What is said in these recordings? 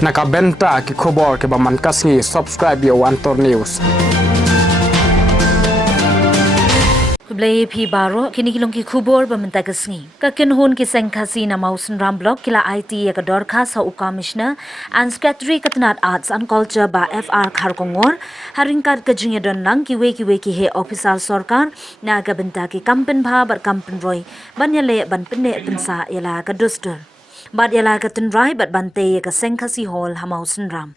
Nakabenta ki khobor ke baman kasngi subscribe yo Antor News. Kublai phi baro kini kilong ki khubor bamenta kasngi kakin hun ki sengkhasi na mausun ram block kila IT ya ka dorka sa commissioner and secretary katnat arts and culture ba FR Kharkongor haringkat ka jingya don nang ki we ki he officer sarkar na ka benta ki kampen bha bar kampen roy banyale ban penne pensa yala ka duster bad yala ka tenrai bat bante ya ka sengkhasi hall hamausun ram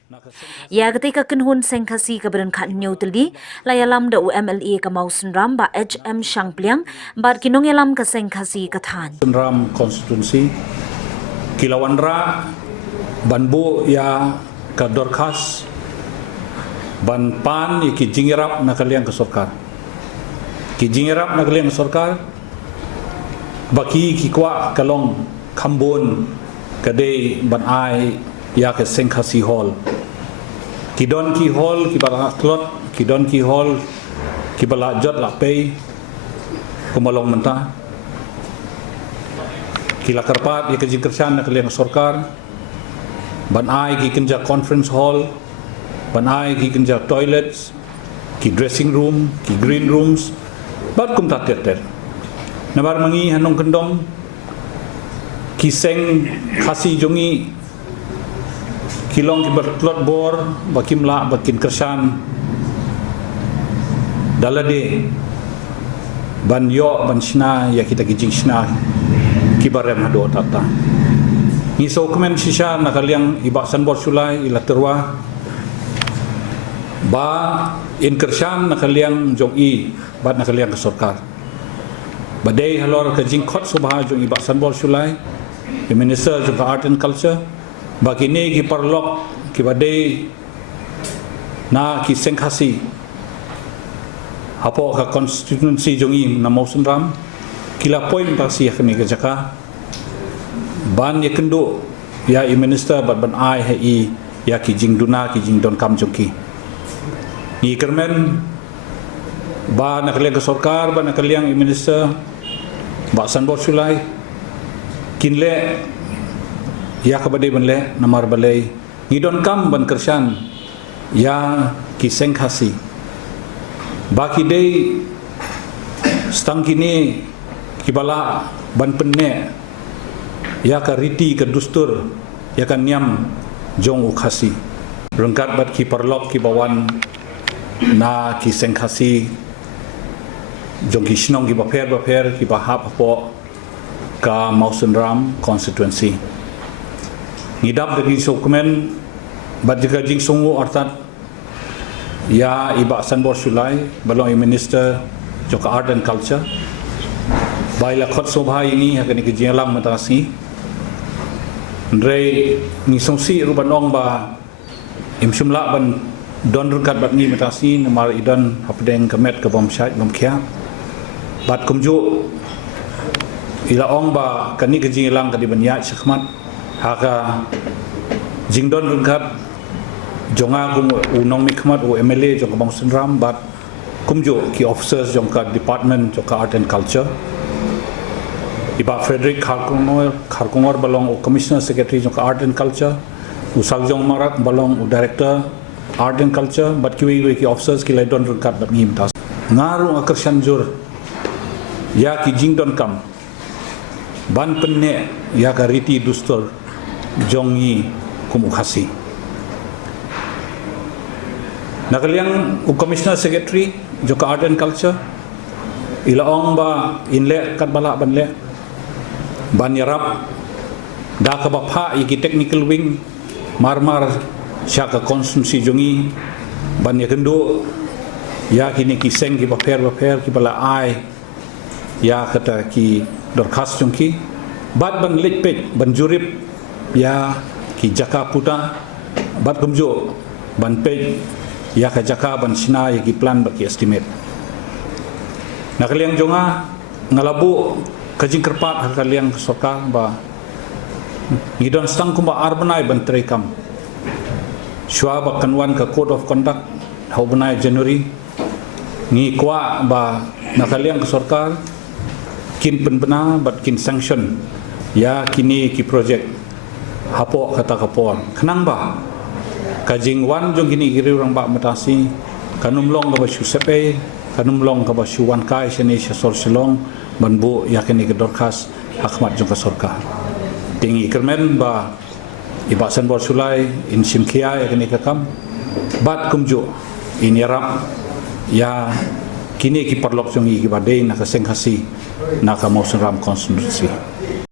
ya ketika kenhun sengkhasi ka beren khat new teli layalam da UMLE ka mausun ram ba HM Shangpliang bad kinong yalam ka sengkhasi ka than Ram constituency Kilawanra Banbu ya ka dorkas ban pan ki jingirap na kaliang ka sarkar ki jingirap na kaliang ka sarkar baki ki kwa kalong khambon kadai ban ai ya ka sengkhasi hall ki don ki hall ki bala klot ki don ki hall ki bala jot la pay kumalong mentah kila karpat ya kajing kersan nak liang sarkar ban ai ki kenja conference hall ban ai ki kenja toilets ki dressing room ki green rooms bat kum ta ter nabar mangi hanong kendong ki seng khasi jongi kilong ki berklot bor bakimla bakin kersan dalade ban yo ban shna ya kita kijing shna kibarem hado tata ni so komen shisha nakaliang iba sanbor sulai ila terwa ba in kersan nakaliang jong i bat nakaliang ke sarkar badai halor ke jingkhot subha jong iba sanbor sulai the minister of art and culture bakini ki parlok ki badai na ki sengkhasi hapo ka constituency jongi na mausun ram kila point tasi kami ke jaka ban ye kendo ya i minister ban ai hai ya ki jingduna ki jingdon kam jongki ni kermen ba nak liang ke sarkar ba nak liang i minister ba sanbor sulai kinle ya ka badai banle namar balai ngidon kam ban kersan ya ki sengkhasi baki day stang kini kibala ban penne ya ka riti ka dustur ya kan niam jong ukhasi rengkat bat ki parlok ki bawan na ki sengkhasi jong ki shnong ki baper ki bahap po ka mausun ram constituency ngidap dagi dokumen bat jika jing sungu artat ya iba sanbor sulai balong i minister joka art and culture baila khot sobha ini hakani ke jelang matasi ndrei ni songsi ruban ong ba imsumla ban don rungkat bat ni matasi namar idan hapdeng kemet ke bom syait bom khia bat kumju ila ong ba kani ke jelang kadi banya sekhmat haka jingdon rungkat jonga kum unong mikmat o MLA jong bang sunram bat kumjo ki officers jong ka department jong ka art and culture iba Frederick Kharkongor balong o commissioner secretary jong ka art and culture usal jong marak balong o director art and culture bat ki ki officers ki laidon rungkat bat ngim tas ngaru akarsan jur ya ki jingdon kam ban penne ya ka riti dustur jongi kum khasi nakaliang commissioner secretary joka art and culture ilaong ba inle kat bala banle ban yarap da ka bapha iki technical wing marmar syaka konsumsi jongi ban ya kendo ya kini ki seng ki baper ki bala ai ya kata ki dorkas jongki bat ban litpet ban jurip ya ki jaka puta bat kumjo ban pej ya ka jaka ban sina ya ki plan baki estimate nakaliang jonga ngalabu kajing kerpat nakaliang soka ba ngidon stang kumba arbanai ban trekam shwa ba kanwan ka code of conduct haubanai January ni kwa ba nakaliang sarkar kin penbena bat kin sanction ya kini ki project hapo kata kapon kenang ba kajing wan jong kini giri orang ba matasi kanum long ka ba shu sepe kanum long ka ba shu wan kai seni sor silong banbu yakini ke dorkas hakmat jong ka sorka tingi kermen ba ibasan bor sulai in simkia yakini ka kam bat kumju in yarap ya kini ki parlok jong i ki badai na ka senghasi na ka Mawson Ram konstitusi